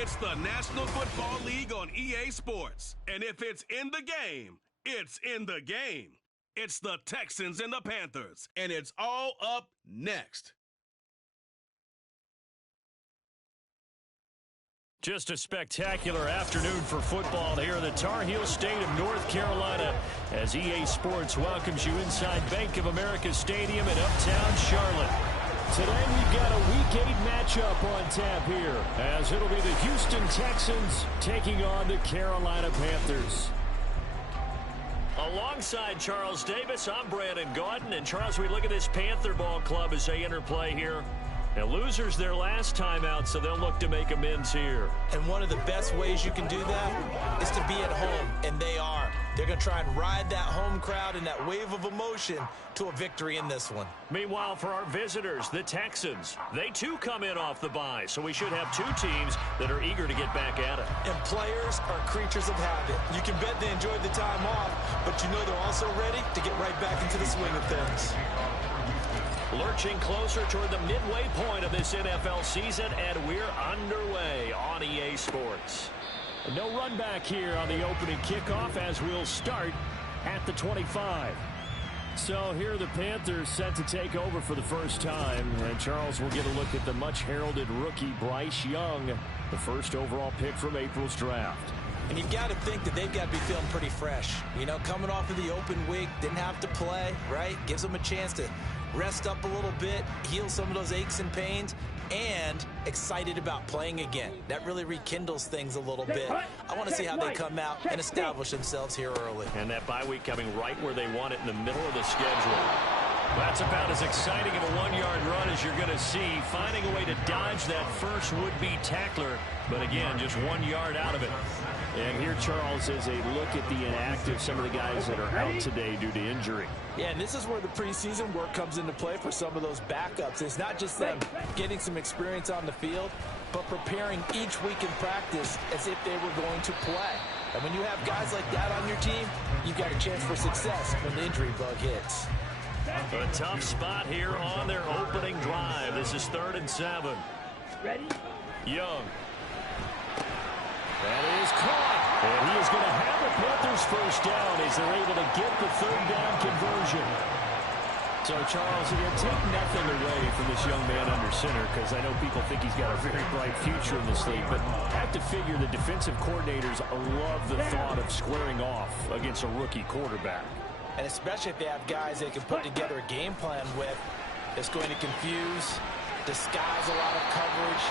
It's the National Football League on EA Sports. And if it's in the game, it's in the game. It's the Texans and the Panthers, and it's all up next. Just a spectacular afternoon for football here in the Tar Heel state of North Carolina as EA Sports welcomes you inside Bank of America Stadium in uptown Charlotte. Today we've got a Week 8 matchup on tap here as it'll be the Houston Texans taking on the Carolina Panthers. Alongside Charles Davis, I'm Brandon Gaudin. And Charles, we look at this Panther ball club as they interplay here. Now, losers their last time out, so they'll look to make amends here. And one of the best ways you can do that is to be at home, and they are. They're going to try and ride that home crowd and that wave of emotion to a victory in this one. Meanwhile, for our visitors, the Texans, they too come in off the bye, so we should have two teams that are eager to get back at it. And players are creatures of habit. You can bet they enjoyed the time off, but you know they're also ready to get right back into the swing of things. Lurching closer toward the midway point of this NFL season, and we're underway on EA Sports. No run back here on the opening kickoff as we'll start at the 25. So here are the Panthers set to take over for the first time. And Charles will get a look at the much-heralded rookie Bryce Young, the first overall pick from April's draft. And you've got to think that they've got to be feeling pretty fresh. You know, coming off of the open week, didn't have to play, right? Gives them a chance to rest up a little bit, heal some of those aches and pains, and excited about playing again. That really rekindles things a little bit. I want to see how they come out and establish themselves here early. And that bye week coming right where they want it in the middle of the schedule. That's about as exciting of a one-yard run as you're going to see, finding a way to dodge that first would-be tackler, but again, just 1 yard out of it. And here, Charles, is a look at the inactive, some of the guys that are out today due to injury. Yeah, and this is where the preseason work comes into play for some of those backups. It's not just them getting some experience on the field, but preparing each week in practice as if they were going to play. And when you have guys like that on your team, you've got a chance for success when the injury bug hits. A tough spot here on their opening drive. This is 3rd and 7. Ready? Young. That is caught. And he is going to have the Panthers first down as they're able to get the 3rd down conversion. So, Charles, you're going to take nothing away from this young man under center because I know people think he's got a very bright future in this league, but I have to figure the defensive coordinators love the thought of squaring off against a rookie quarterback. And especially if they have guys they can put together a game plan with, it's going to confuse, disguise a lot of coverage,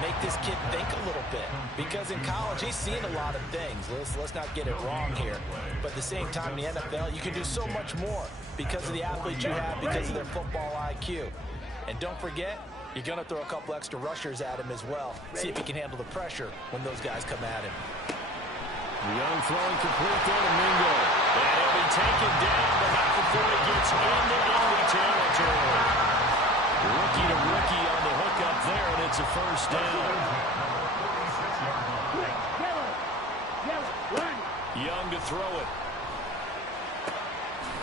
make this kid think a little bit. Because in college, he's seen a lot of things. Let's not get it wrong here. But at the same time, in the NFL, you can do so much more because of the athletes you have, because of their football IQ. And don't forget, you're going to throw a couple extra rushers at him as well. See if he can handle the pressure when those guys come at him. Young throwing complete there to Mingo. And he'll be taken down, but not before he gets into enemy territory. Rookie to rookie on the hook up there, and it's a first down. Young to throw it.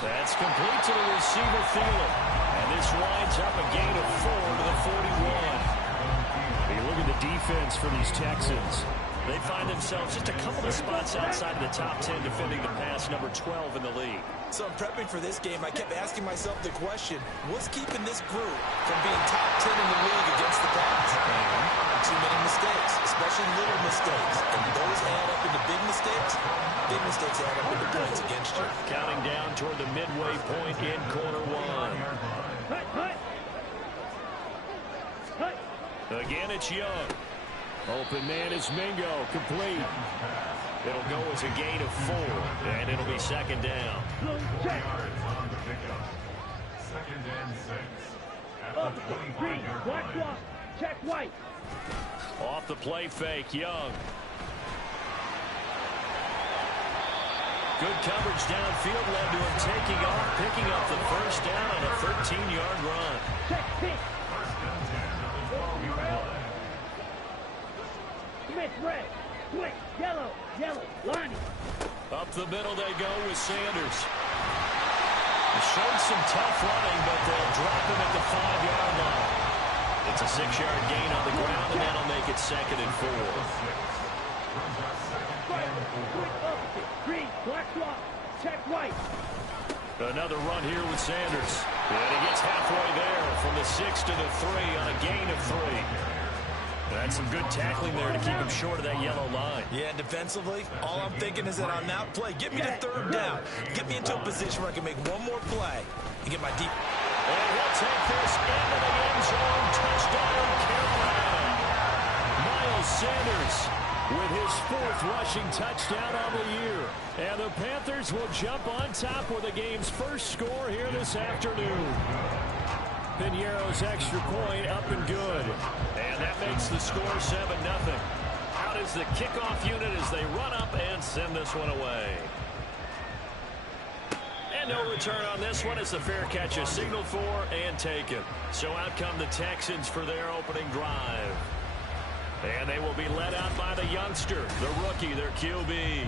That's complete to the receiver, Thielen. And this winds up a gain of 4 to the 41. You look at the defense for these Texans. They find themselves just a couple of spots outside of the top 10, defending the pass, number 12 in the league. So in prepping for this game, I kept asking myself the question, what's keeping this group from being top 10 in the league against the pass? Too many mistakes, especially little mistakes. And those add up into big mistakes. Big mistakes add up into points against you. Counting down toward the midway point in quarter 1. Again, it's Young. Open man is Mingo, complete. It'll go as a gain of 4, and it'll be 2nd down. Check. Second and 6. Green, black block, check white. Off the play fake, Young. Good coverage downfield led to him taking off, picking up the first down on a 13-yard run. Check, pick. Smith, red, quick, yellow, line. Up the middle they go with Sanders. He showed some tough running, but they'll drop him at the 5-yard line. It's a 6-yard gain on the ground, and that'll make it 2nd and 4. Green, black swap, check white. Another run here with Sanders. And he gets halfway there from the 6 to the 3 on a gain of 3. That's some good tackling there to keep him short of that yellow line. Yeah, and defensively, all I'm thinking is that on that play, get me to 3rd down. Get me into a position where I can make one more play and get my deep. And he'll take this into the end zone. Touchdown, Carolina. Miles Sanders with his 4th rushing touchdown on the year. And the Panthers will jump on top with the game's first score here this afternoon. Piñeiro's extra point up and good. And that makes the score 7-0. Out is the kickoff unit as they run up and send this one away. And no return on this one as the fair catch is signaled for and taken. So out come the Texans for their opening drive. And they will be led out by the youngster, the rookie, their QB.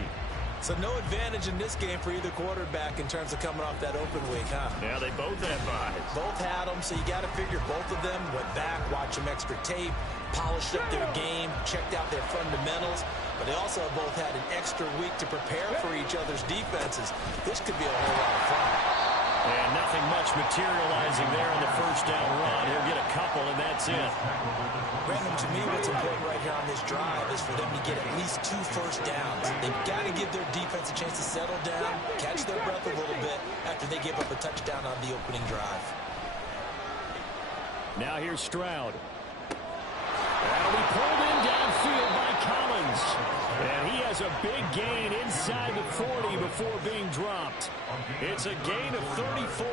So no advantage in this game for either quarterback in terms of coming off that open week, huh? Yeah, they both had buys. Both had them, so you got to figure both of them went back, watched some extra tape, polished up their game, checked out their fundamentals, but they also both had an extra week to prepare for each other's defenses. This could be a whole lot of fun. And nothing much materializing there in the first down run. He'll get a couple, and that's it. Brandon, to me, what's important right here on this drive is for them to get at least 2 first downs. They've got to give their defense a chance to settle down, catch their breath a little bit after they give up a touchdown on the opening drive. Now here's Stroud. That'll be pulled in downfield by Collins. And he has a big gain inside the 40 before being dropped. It's a gain of 34.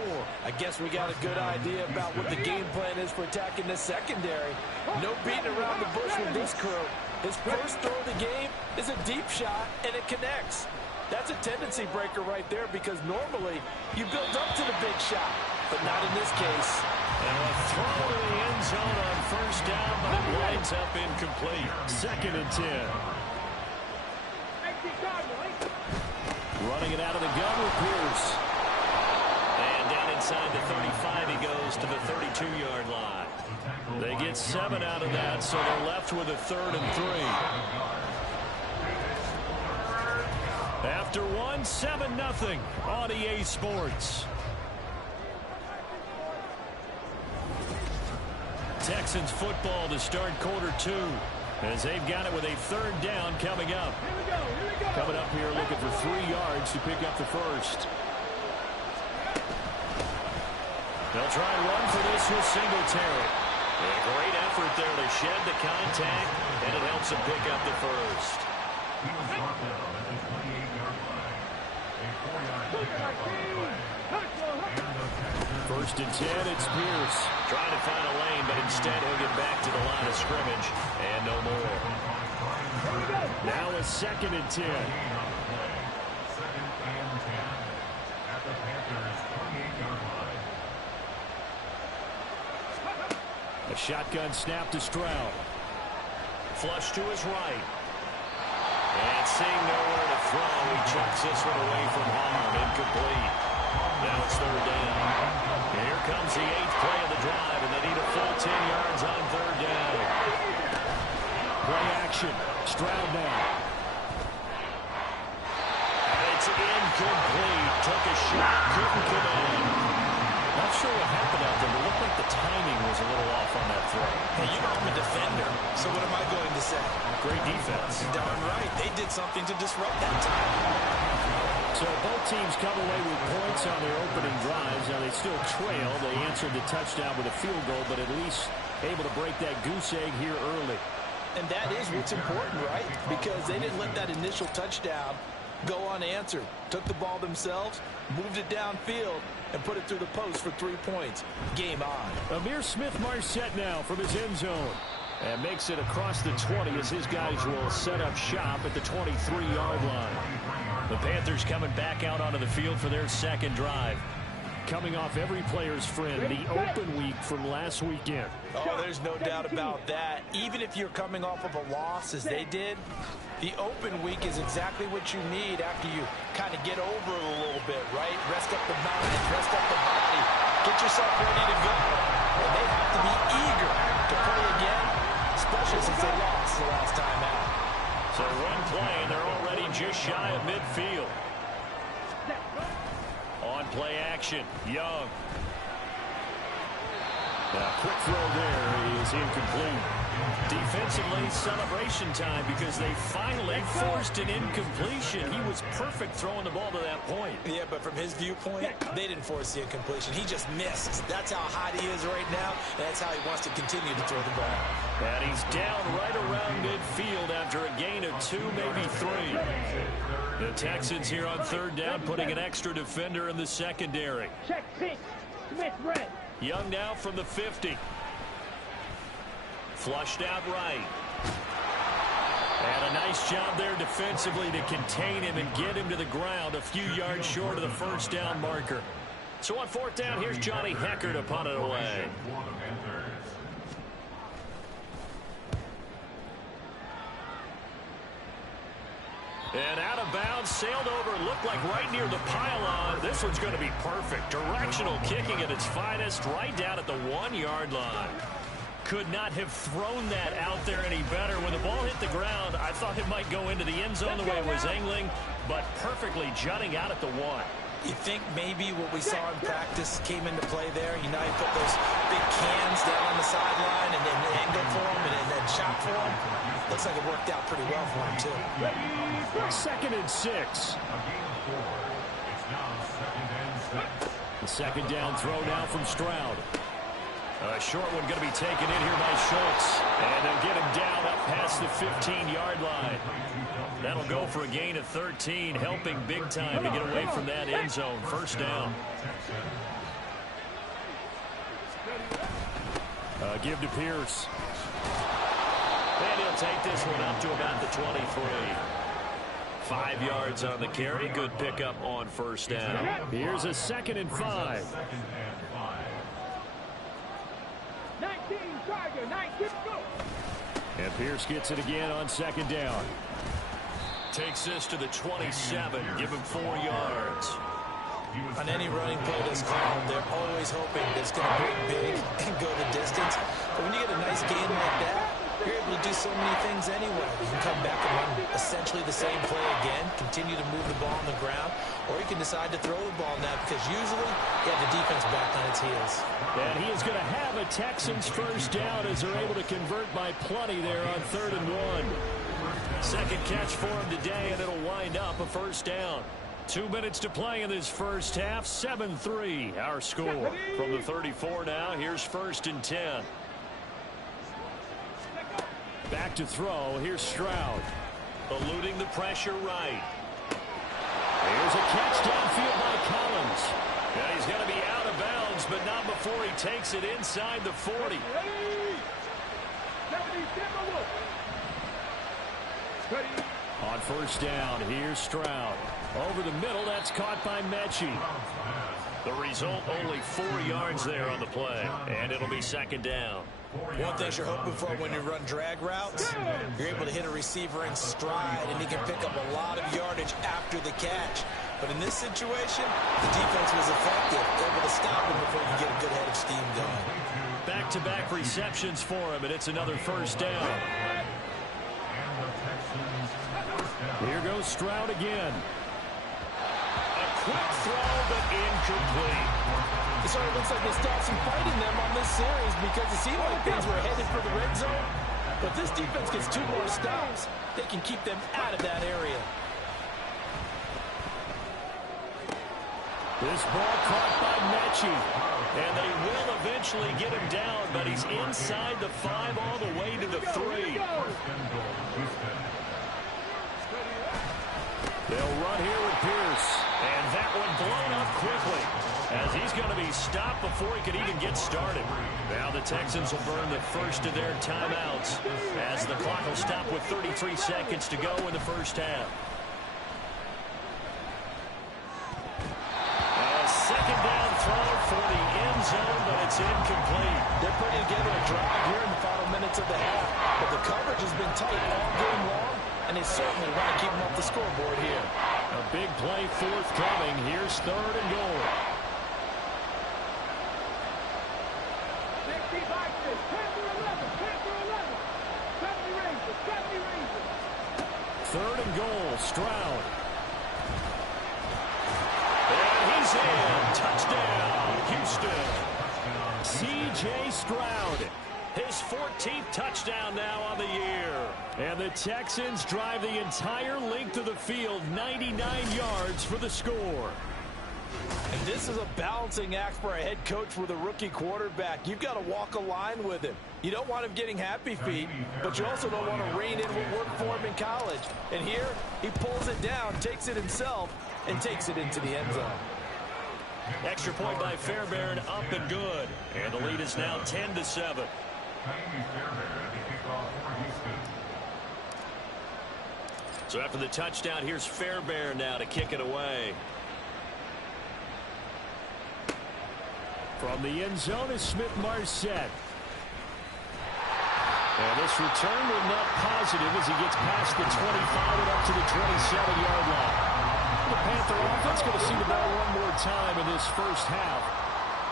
I guess we got a good idea about what the game plan is for attacking the secondary. No beating around the bush with this crew. His first throw of the game is a deep shot, and it connects. That's a tendency breaker right there because normally you build up to the big shot, but not in this case. And a throw to the end zone on first down, but it winds up incomplete. 2nd and 10. Running it out of the gun with Pierce. And down inside the 35, he goes to the 32-yard line. They get 7 out of that, so they're left with a 3rd and 3. After 1, 7-0 on EA Sports. Texans football to start quarter 2. As they've got it with a 3rd down coming up. Coming up here looking for 3 yards to pick up the first. They'll try and run for this with Singletary. A great effort there to shed the contact, and it helps him pick up the first. He was brought down at the 28-yard line. A 4-yard pickup on the play. First and 10, it's Pierce. Trying to find a lane, but instead he'll get back to the line of scrimmage. And no more. Now a 2nd and 10. 2nd and 10 at the Panthers' 28-yard line. A shotgun snap to Stroud. Flush to his right. And seeing nowhere to throw, he chucks this one away from harm. Incomplete. Now it's 3rd down. And here comes the 8th play of the drive, and they need a full 10 yards on 3rd down. Play action. Stroud now. And it's incomplete. Took a shot. Couldn't come in. Not sure what happened out there, but it looked like the timing was a little off on that throw. Hey, you know I'm a defender, so what am I going to say? Great defense. Darn right. They did something to disrupt that time. So both teams come away with points on their opening drives. Now they still trail. They answered the touchdown with a field goal, but at least able to break that goose egg here early. And that is what's important, right? Because they didn't let that initial touchdown go unanswered. Took the ball themselves, moved it downfield, and put it through the post for 3 points. Game on. Amir Smith-Marset now from his end zone. And makes it across the 20 as his guys will set up shop at the 23-yard line. The Panthers coming back out onto the field for their 2nd drive. Coming off every player's friend, the open week from last weekend. Oh, there's no doubt about that. Even if you're coming off of a loss as they did, the open week is exactly what you need after you kind of get over it a little bit, right? Rest up the mind, rest up the body, get yourself ready to go. And they have to be eager to is the last time out. So one play, and they're already just shy of midfield. On play action, Young. A quick throw there is incomplete. Defensively, celebration time because they finally forced an incompletion. He was perfect throwing the ball to that point. Yeah, but from his viewpoint, they didn't force the incompletion. He just missed. That's how hot he is right now, and that's how he wants to continue to throw the ball. And he's down right around midfield after a gain of 2, maybe 3. The Texans here on third down, putting an extra defender in the secondary. Check 6. Smith red. Young now from the 50. Flushed out right. And a nice job there defensively to contain him and get him to the ground a few yards short of the first down marker. So on fourth down, here's Johnny Hecker to punt it away. And out of bounds, sailed over, looked like right near the pylon. This one's going to be perfect. Directional kicking at its finest, right down at the 1-yard line. Could not have thrown that out there any better. When the ball hit the ground, I thought it might go into the end zone the way it was angling, but perfectly jutting out at the 1. You think maybe what we saw in practice came into play there? You know, he put those big cans down on the sideline and then angled for him and then shot for him. Looks like it worked out pretty well for him, too. 2nd and 6. The second down throw now from Stroud. A short one going to be taken in here by Schultz. And they'll get him down up past the 15-yard line. That'll go for a gain of 13, helping big time to get away from that end zone. First down. Give to Pierce. And he'll take this one up to about the 23. 5 yards on the carry. Good pickup on first down. Here's a 2nd and 5. 19, Charger, 19, go. And Pierce gets it again on second down. Takes this to the 27. Give him 4 yards. On any running play that's called, they're always hoping that it's going to break big and go the distance. But when you get a nice gain like that, you're able to do so many things anyway. You can come back and run essentially the same play again, continue to move the ball on the ground, or you can decide to throw the ball now because usually you have the defense back on its heels. And he is going to have a Texans first down as they're able to convert by plenty there on 3rd and 1. Second catch for him today, and it'll wind up a first down. 2 minutes to play in this first half. 7-3 our score. From the 34 now, here's 1st and 10. Back to throw. Here's Stroud. Eluding the pressure right. Here's a catch downfield by Collins. And he's going to be out of bounds, but not before he takes it inside the 40. On first down, here's Stroud. Over the middle, that's caught by Mechie. The result, only 4 yards there on the play, and it'll be second down. One thing you're hoping for when you run drag routes, you're able to hit a receiver in stride, and he can pick up a lot of yardage after the catch. But in this situation, the defense was effective, able to stop him before he could get a good head of steam going. Back-to-back receptions for him, and it's another first down. Here goes Stroud again. A quick throw, but incomplete. It sort of looks like they stopped some fight in them on this series because it seemed like things were headed for the red zone. But this defense gets 2 more stops. They can keep them out of that area. This ball caught by Mechie. And they will eventually get him down, but he's inside the 5 all the way to the 3. They'll run here with Pierce. And that one blown up quickly as he's going to be stopped before he could even get started. Now the Texans will burn the first of their timeouts as the clock will stop with 33 seconds to go in the first half. A second down throw for the end zone, but it's incomplete. They're putting together a drive here in the final minutes of the half, but the coverage has been tight all game long, and they certainly want to keep them off the scoreboard here. A big play forthcoming. Here's 3rd and goal. Next deep action. 10 to 11. 10 to 11. 70 Rangers. Go. 3rd and goal, Stroud. And he's in. Touchdown, Houston. C.J. Stroud. His 14th touchdown now on the year. And the Texans drive the entire length of the field, 99 yards for the score. And this is a balancing act for a head coach with a rookie quarterback. You've got to walk a line with him. You don't want him getting happy feet, but you also don't want to rein in what worked for him in college. And here, he pulls it down, takes it himself, and takes it into the end zone. Extra point by Fairbairn, up and good. And the lead is now 10-7. So after the touchdown, here's Fairbairn now to kick it away. From the end zone is Smith-Marset. And this return was not positive as he gets past the 25 and up to the 27-yard line. The Panther offense going to see the ball one more time in this first half.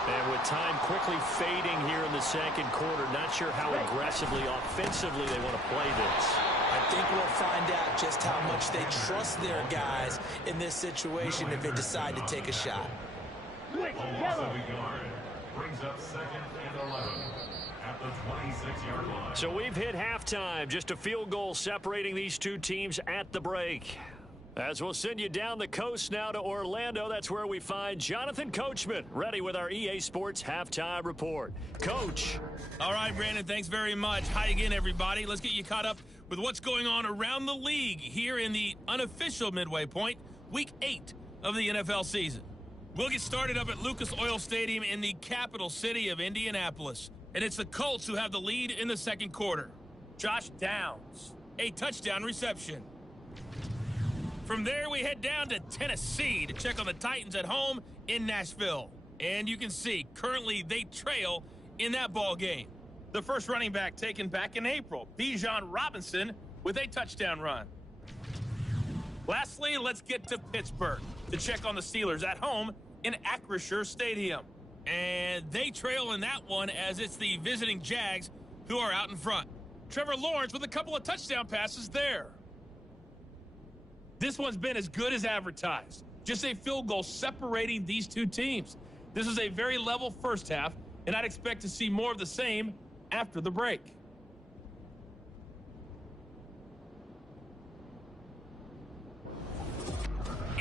And with time quickly fading here in the second quarter, not sure how aggressively, offensively they want to play this. I think we'll find out just how much they trust their guys in this situation if they decide to take a shot. Brings up 2nd and 11 at the 26-yard line. So we've hit halftime, just a field goal separating these two teams at the break. As we'll send you down the coast now to Orlando, that's where we find Jonathan Coachman, ready with our EA Sports Halftime Report. Coach. All right, Brandon, thanks very much. Hi again, everybody. Let's get you caught up with what's going on around the league here in the unofficial midway point, Week 8 of the NFL season. We'll get started up at Lucas Oil Stadium in the capital city of Indianapolis. And it's the Colts who have the lead in the second quarter. Josh Downs, a touchdown reception. From there, we head down to Tennessee to check on the Titans at home in Nashville. And you can see, currently they trail in that ball game. The first running back taken back in April, Bijan Robinson, with a touchdown run. Lastly, let's get to Pittsburgh to check on the Steelers at home in Acrisure Stadium. And they trail in that one as it's the visiting Jags who are out in front. Trevor Lawrence with a couple of touchdown passes there. This one's been as good as advertised. Just a field goal separating these two teams. This is a very level first half, and I'd expect to see more of the same after the break.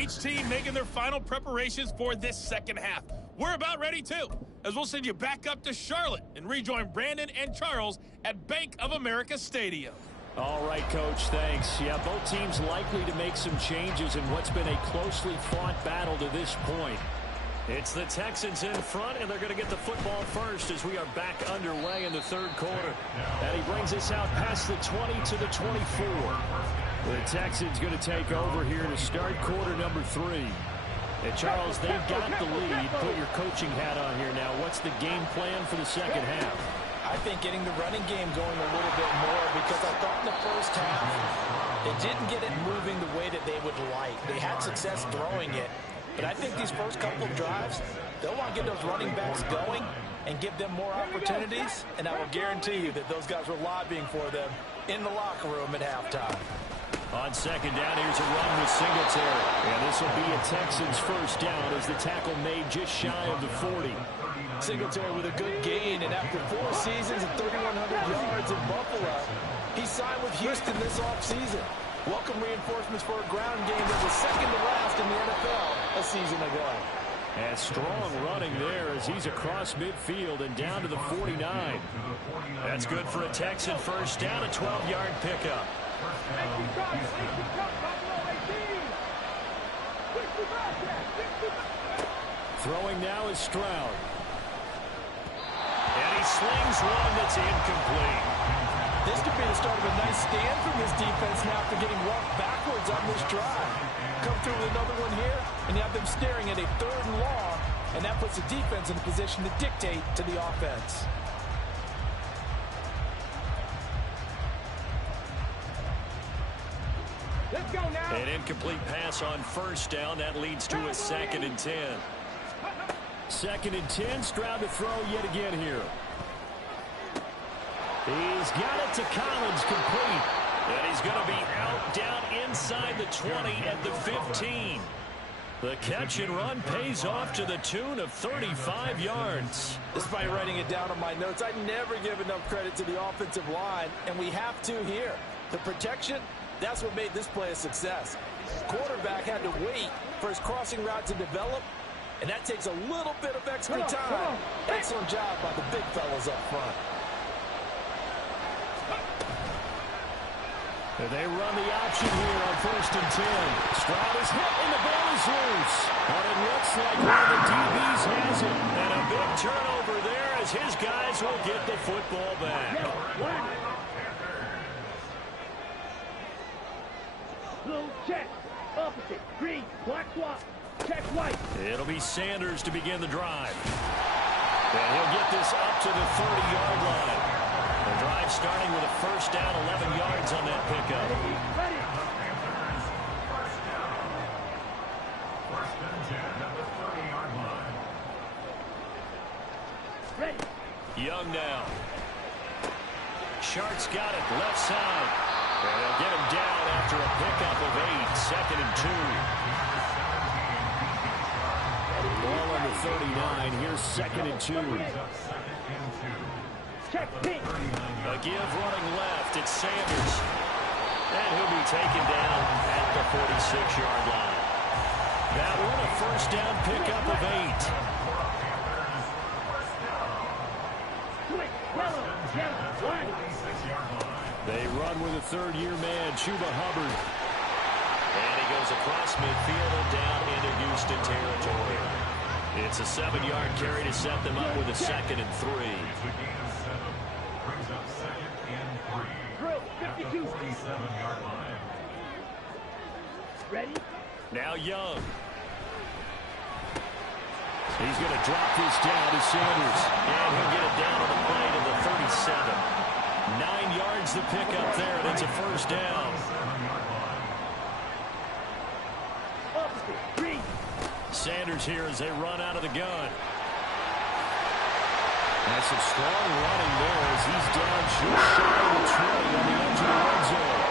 Each team making their final preparations for this second half. We're about ready too, as we'll send you back up to Charlotte and rejoin Brandon and Charles at Bank of America Stadium. All right, Coach, thanks. Yeah, both teams likely to make some changes in what's been a closely fought battle to this point. It's the Texans in front, and they're going to get the football first as we are back underway in the third quarter. And he brings us out past the 20 to the 24. The Texans going to take over here to start quarter number 3. And Charles, they've got the lead. Put your coaching hat on here now. What's the game plan for the second half? I think getting the running game going a little bit more, because I thought in the first half they didn't get it moving the way that they would like. They had success throwing it, but I think these first couple of drives, they'll want to get those running backs going and give them more opportunities, and I will guarantee you that those guys were lobbying for them in the locker room at halftime. On second down, here's a run with Singletary. And this will be a Texans first down as the tackle made just shy of the 40. Singletary with a good gain, and after 4 seasons and 3,100 yards in Buffalo, he signed with Houston this offseason. Welcome reinforcements for a ground game that was second to last in the NFL a season ago. And strong running there as he's across midfield and down to the 49. That's good for a Texan first down, a 12-yard pickup. Throwing now is Stroud. And he slings one that's incomplete. This could be the start of a nice stand from this defense now after getting walked backwards on this drive. Come through with another one here, and you have them staring at a 3rd and long, and that puts the defense in a position to dictate to the offense. Let's go now. An incomplete pass on first down. That leads to a 2nd and 10. 2nd and 10. Stroud to throw yet again here. He's got it to Collins, complete. And he's going to be out down inside the 20 at the 15. The catch and run pays off to the tune of 35 yards. Despite writing it down on my notes, I never give enough credit to the offensive line, and we have to here. The protection, that's what made this play a success. Quarterback had to wait for his crossing route to develop, and that takes a little bit of extra time. Excellent job by the big fellas up front. They run the option here on 1st and 10. Stroud is hit and the ball is loose. But it looks like one of the DBs has it. And a big turnover there as his guys will get the football back. Blue check. Opposite. Green. Black swap. Check white. It'll be Sanders to begin the drive. And he'll get this up to the 30-yard line. The drive starting with a first down, 11 yards on that pickup. Ready. First and 10 at the 30-yard line. Ready. Young now. Shark's got it, left side. And they'll get him down after a pickup of 8, 2nd and 2. Ball on the 39, here's 2nd and 2. Check pink. A give running left, it's Sanders. And he'll be taken down at the 46-yard line. That one a first down pickup of 8. Switch. Yellow. One. They run with a third-year man, Chuba Hubbard. And he goes across midfield and down into Houston territory. It's a 7-yard carry to set them up with a 2nd and 3. Brings up 2nd and 3. Drill. 52. 47-yard line. Ready. Now Young. He's going to drop this down to Sanders. And he'll get it down on the play to the 37. 9 yards the pickup there, and it's a first down. Opposite. Green. Sanders here as they run out of the gun. That's some strong running there as he's down just shy of the 20 on the edge of the red zone.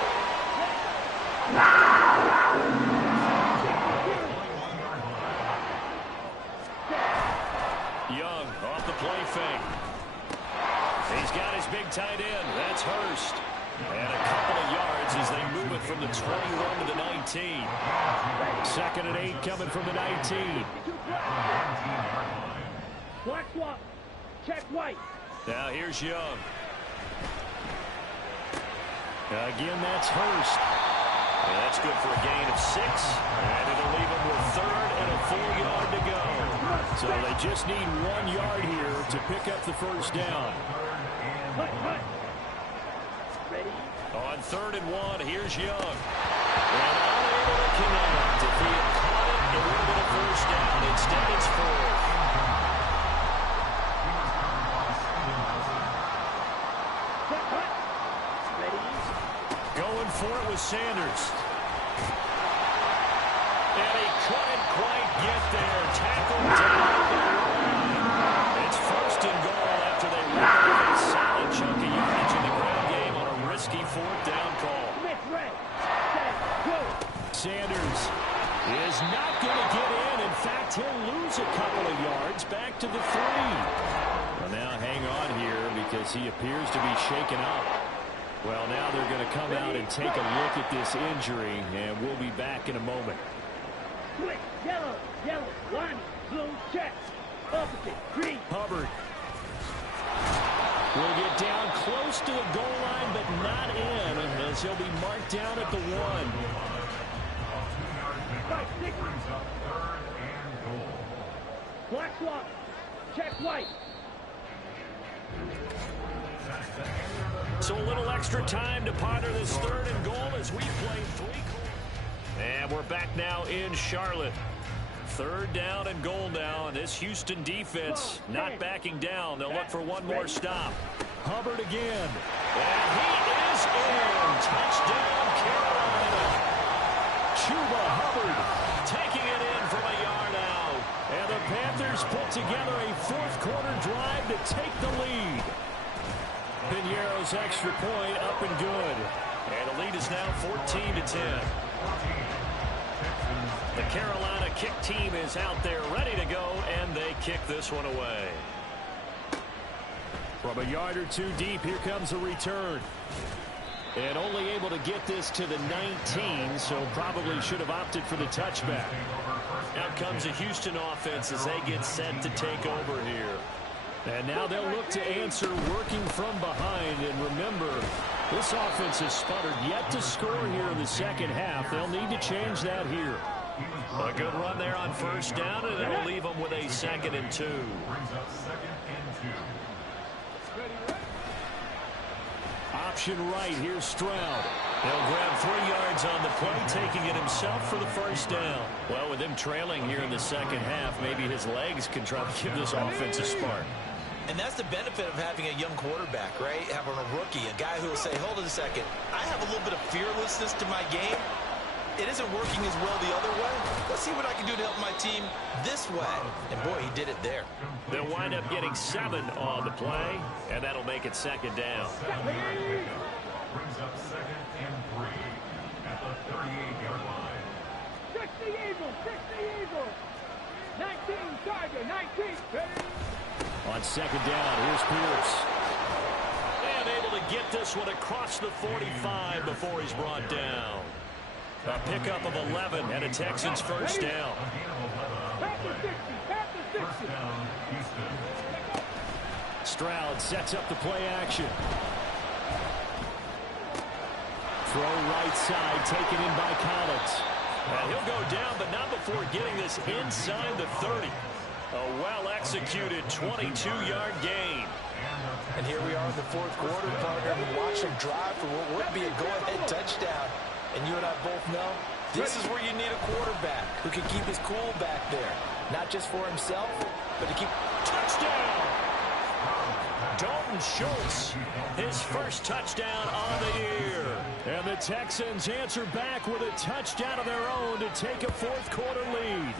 Young off the play fake. He's got his big tight end. That's Hurst. And a couple of yards as they move it from the 21 to the 19. 2nd and 8 coming from the 19. Black swap. Check white. Now here's Young. Again, that's Hurst. And that's good for a gain of 6. And it'll leave him with 3rd and a full yard to go. So they just need 1 yard here to pick up the first down. Ready. On 3rd and 1, here's Young. And unable to connect. If he had caught it, it would have been a first down. Instead, it's 4th. Going for it with Sanders. And he couldn't quite get there. Tackled down. It's 1st and goal after they rip a solid chunk of yardage in the ground game on a risky 4th down call. Sanders is not going to get in. In fact, he'll lose a couple of yards back to the 3. Well, now hang on here because he appears to be shaken up. Well, now they're going to come out and take a look at this injury, and we'll be back in a moment. Switch. Yellow. Yellow. One. Blue check. Opposite. Green. Hubbard will get down close to the goal line, but not in, as he'll be marked down at the 1. 5-6. Black swap. Check white. So a little extra time to ponder this 3rd and goal as we play 3 quarters. And we're back now in Charlotte. 3rd down and goal now, and this Houston defense not backing down. They'll look for one more stop. Hubbard again. And he is in. Touchdown, Carolina. Chuba Hubbard taking it in from a yard out. And the Panthers put together a 4th quarter drive to take the lead. Piñeiro's extra point up and good. And the lead is now 14-10. The Carolina kick team is out there ready to go, and they kick this one away. From a yard or two deep, here comes a return. And only able to get this to the 19, so probably should have opted for the touchback. Out comes the Houston offense as they get set to take over here. And now they'll look to answer working from behind. And remember, this offense has sputtered yet to score here in the second half. They'll need to change that here. A good run there on first down, and it'll leave them with a 2nd and 2. Option right, here's Stroud. He'll grab 3 yards on the play, taking it himself for the first down. Well, with him trailing here in the second half, maybe his legs can try to give this offense a spark. And that's the benefit of having a young quarterback, right? Having a rookie, a guy who will say, hold it a second, I have a little bit of fearlessness to my game. It isn't working as well the other way. Let's see what I can do to help my team this way. And, boy, he did it there. They'll wind up getting 7 on the play, and that'll make it 2nd down. Brings up 2nd and 3 at the 38-yard line. 60 Eagles, 60 Eagles. 19 Tiger, 19. On 2nd down, here's Pierce. And able to get this one across the 45 before he's brought down. A pickup of 11 and a Texans first down. Stroud sets up the play action. Throw right side, taken in by Collins. And he'll go down, but not before getting this inside the 30. A well-executed 22-yard gain. And here we are in the 4th quarter, partner, and watch him drive for what would be a go-ahead touchdown. And you and I both know this is where you need a quarterback who can keep his cool back there. Not just for himself, but to keep... Touchdown! Dalton Schultz, his first touchdown on the year. And the Texans answer back with a touchdown of their own to take a 4th quarter lead.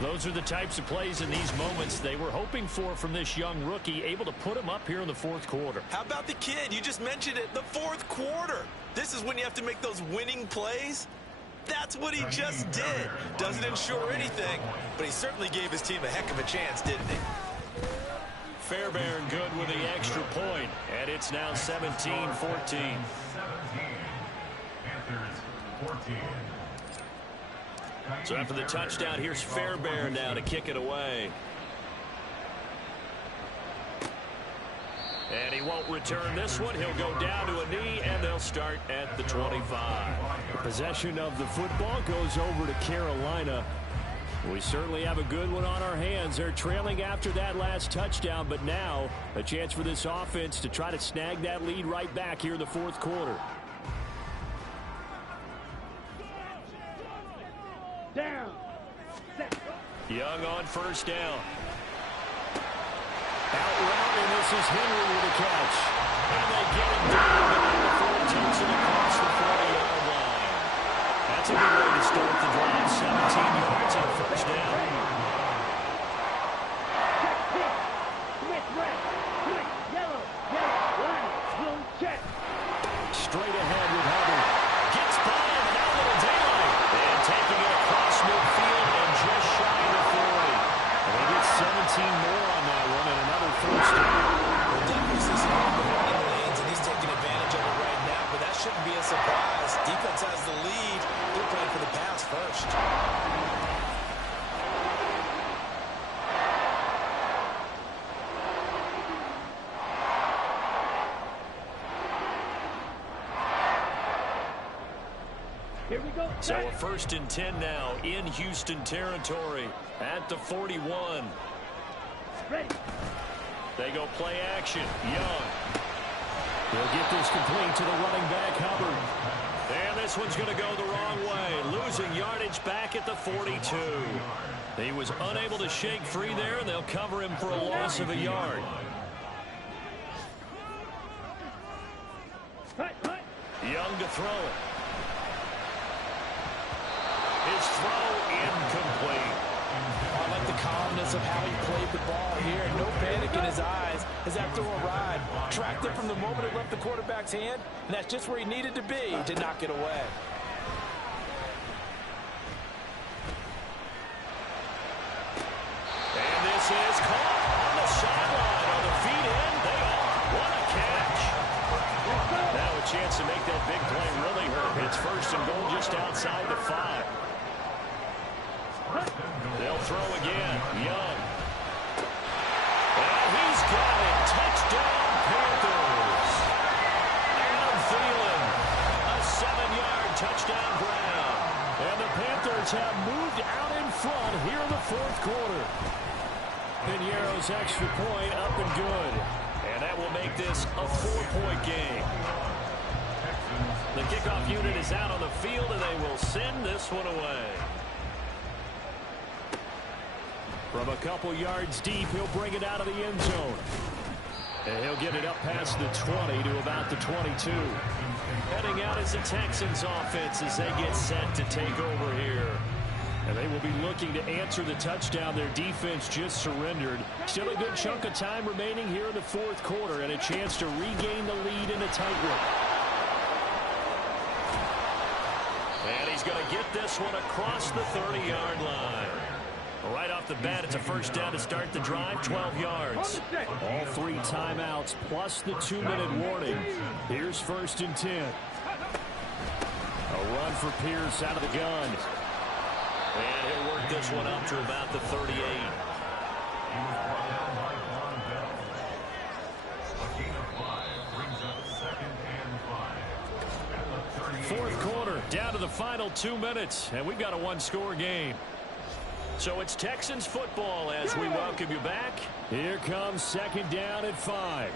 Those are the types of plays in these moments they were hoping for from this young rookie, able to put him up here in the 4th quarter. How about the kid? You just mentioned it, the 4th quarter. This is when you have to make those winning plays. That's what he just did. Doesn't ensure anything, but he certainly gave his team a heck of a chance, didn't he? Fairbairn good with the extra point, and it's now 17-14. 17. Panthers 14. So after the touchdown, here's Fairbairn now to kick it away. And he won't return this one. He'll go down to a knee, and they'll start at the 25. Possession of the football goes over to Carolina. We certainly have a good one on our hands. They're trailing after that last touchdown, but now a chance for this offense to try to snag that lead right back here in the 4th quarter. Down. Young on first down. Out route, and this is Henry with a catch. And they get him down, but before it takes it across the 40-yard line. That's a good way to start the drive. 17 yards on first down. Switch red, switch yellow, line, blue, check. Straight ahead with Hubbard. Gets by him, now a little daylight. And taking it across midfield and just shy of the 40. And they get 17 more on that one and another first down. We'll definitely see some open running lanes, and he's taking advantage of it right now, but that shouldn't be a surprise. Defense has the lead. They're playing for the pass first. Here we go. So a 1st and 10 now in Houston territory at the 41. Ready. They go play action. Young. They'll get this complete to the running back, Hubbard. And this one's going to go the wrong way. Losing yardage back at the 42. He was unable to shake free there, and they'll cover him for a loss of a yard. Young to throw it. His throw incomplete. I like the calmness of how he played the ball here. No panic in his eyes as that throw arrived. Tracked it from the moment it left the quarterback's hand, and that's just where he needed to be to knock it away. This is caught on the sideline. Are the feet in? They are. What a catch. Now a chance to make that big play really hurt. It's first and goal just outside the 5. They'll throw again. Young. And he's got it. Touchdown, Panthers. Adam Thielen. A 7-yard touchdown grab. And the Panthers have moved out in front here in the fourth quarter. Piñeiro's extra point up and good. And that will make this a 4-point game. The kickoff unit is out on the field, and they will send this one away. From a couple yards deep, he'll bring it out of the end zone. And he'll get it up past the 20 to about the 22. Heading out is the Texans offense as they get set to take over here. And they will be looking to answer the touchdown their defense just surrendered. Still a good chunk of time remaining here in the fourth quarter and a chance to regain the lead in a tight one. And he's going to get this one across the 30-yard line. Right off the bat, it's a first down to start the drive, 12 yards. All 3 timeouts plus the 2-minute warning. Here's first and 10. A run for Pierce out of the gun. And he'll work this one up to about the 38. Fourth quarter, down to the final 2 minutes, and we've got a 1-score game. So it's Texans football as we welcome you back. Here comes second down at 5.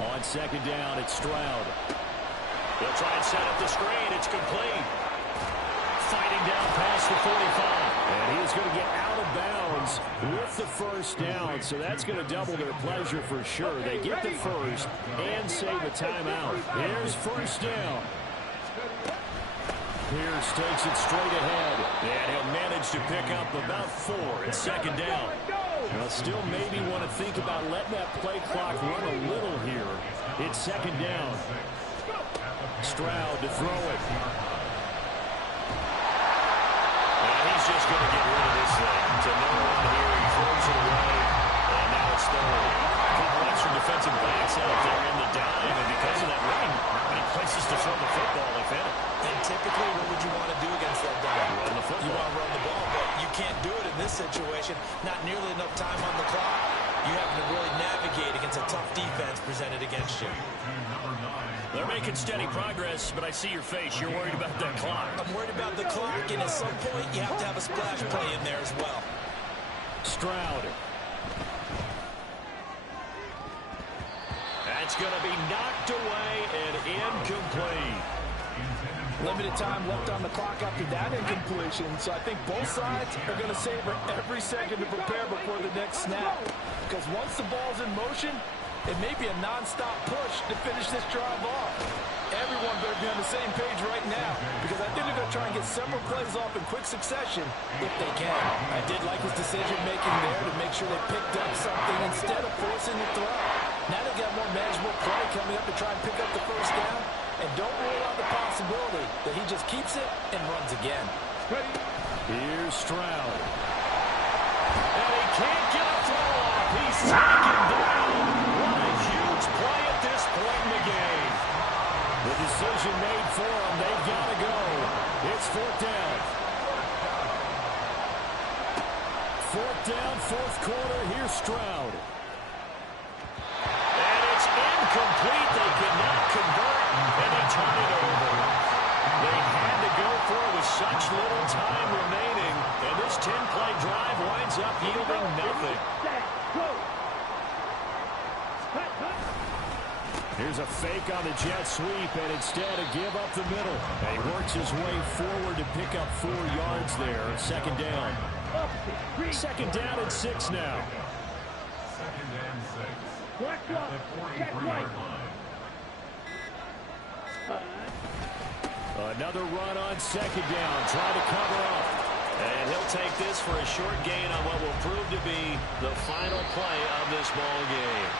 On second down, it's Stroud. They'll try and set up the screen. It's complete. Fighting down past the 45. And he is going to get out of bounds with the first down. So that's going to double their pleasure for sure. They get the first and save a timeout. Here's first down. Pierce takes it straight ahead. And he'll manage to pick up about 4 at second down. Well, still maybe want to think about letting that play clock run a little here. It's second down. Stroud to throw it. And he's just going to get rid of this thing. To no one here. He throws it away. And now it's third. A couple extra defensive backs out there in the dime. And because of that rain, many places to throw the football, if any. And typically, what would you want to do against that dime? Run the football. You want to run the ball, but you can't do it in this situation. Not nearly enough time on the clock. You have to really navigate against a tough defense presented against you. They're making steady progress, but I see your face. You're worried about that clock. I'm worried about the clock, and at some point, you have to have a splash play in there as well. Stroud. That's going to be knocked away and incomplete. Limited time left on the clock after that incompletion, so I think both sides are going to savor every second to prepare before the next snap. Because once the ball's in motion, it may be a non-stop push to finish this drive off. Everyone better be on the same page right now, because I think they're going to try and get several plays off in quick succession if they can. I did like his decision-making there to make sure they picked up something instead of forcing the throw. Now they got more manageable play coming up to try and pick up the first down, and don't rule out the possibility that he just keeps it and runs again. Here's Stroud. And he can't get a throw off. He's taken down. What a huge play at this point in the game. The decision made for them. They've got to go. It's fourth down. Fourth down, fourth quarter. Here's Stroud. And it's incomplete. They could not convert, and they turn it over. They had to go for it with such little time remaining, and this 10-play drive winds up yielding nothing. Here's a fake on the jet sweep, and instead a give up the middle. And he works his way forward to pick up 4 yards there. Second down. Second down and 6 now. Second and 6. At the 43-yard line. Another run on second down. Try to cover up. And he'll take this for a short gain on what will prove to be the final play of this ball game.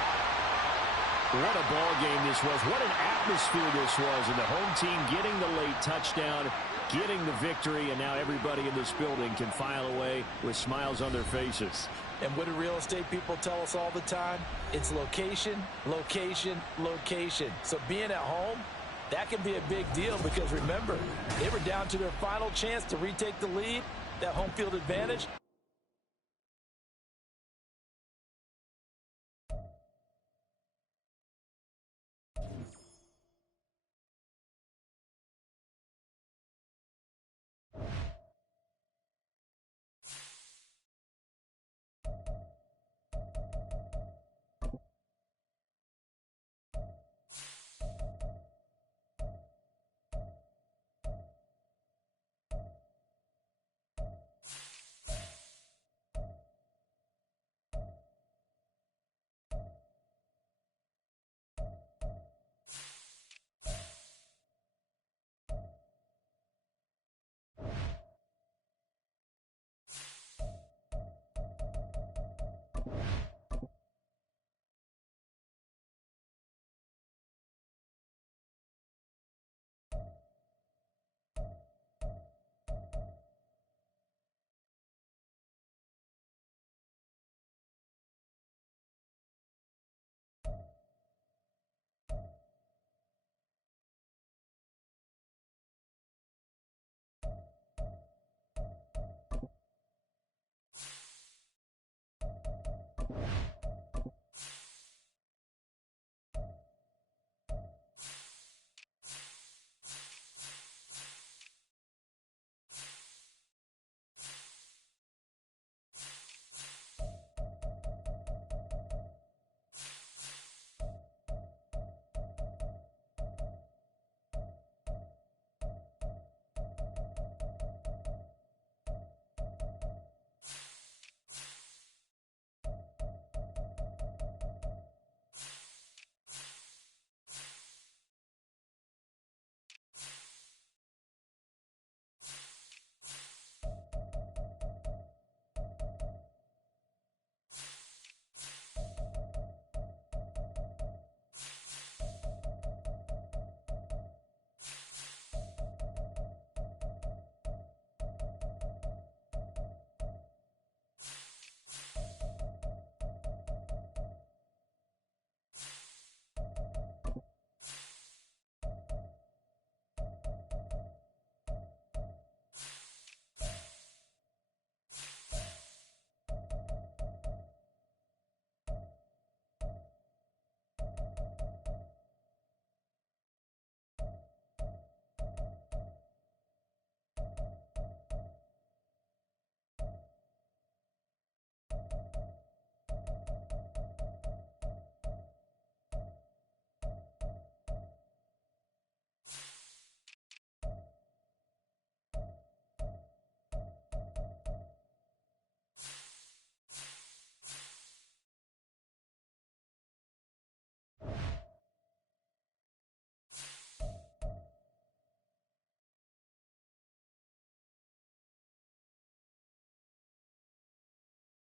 What a ball game this was. What an atmosphere this was. And the home team getting the late touchdown getting the victory, and now everybody in this building can file away with smiles on their faces. And what do real estate people tell us all the time? It's location, location, location. So being at home, that can be a big deal because remember, they were down to their final chance to retake the lead. That home field advantage